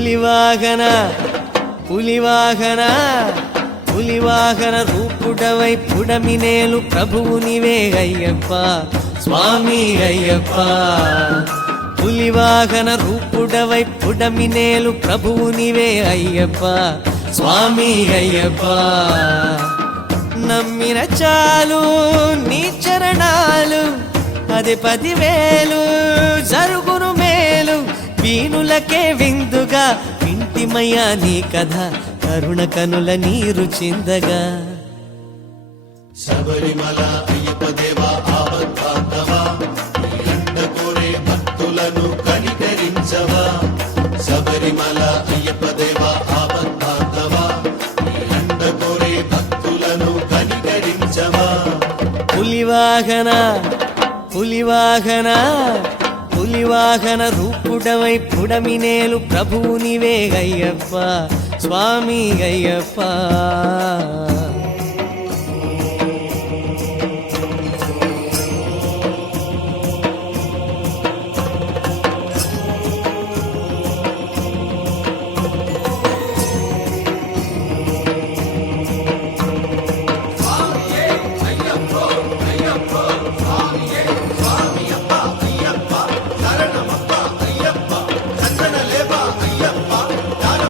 పులివాహన పులివాహన పులివాహన రూపుడవై పుడమినేలు ప్రభువు నీవే అయ్యప్ప స్వామి అయ్యప్ప. పులివాహన రూపుడవై పుడమినేలు ప్రభువు నీవే అయ్యప్ప స్వామి అయ్యప్ప. నమ్మిన చాలు నీ చరణాలు అది 10,000 జరుగును మేలు. వీణులకే విందుగా వింటిమయ్యా నీ కథ కరుణ కనుల నీరు చిందగా. శబరిమల అయ్యప్ప దేవా ఆపద్బాంధవా ఎండ కోరే భక్తులను కనికరించవా. శబరిమల అయ్యప్ప దేవా ఆపద్బాంధవా ఎండ కోరే భక్తులను కనికరించవా. పులివాహన పులివాహన పులివాహన రూపుడవై పుడమినేలు ప్రభువు నీవే అయ్యప్ప స్వామి అయ్యప్ప.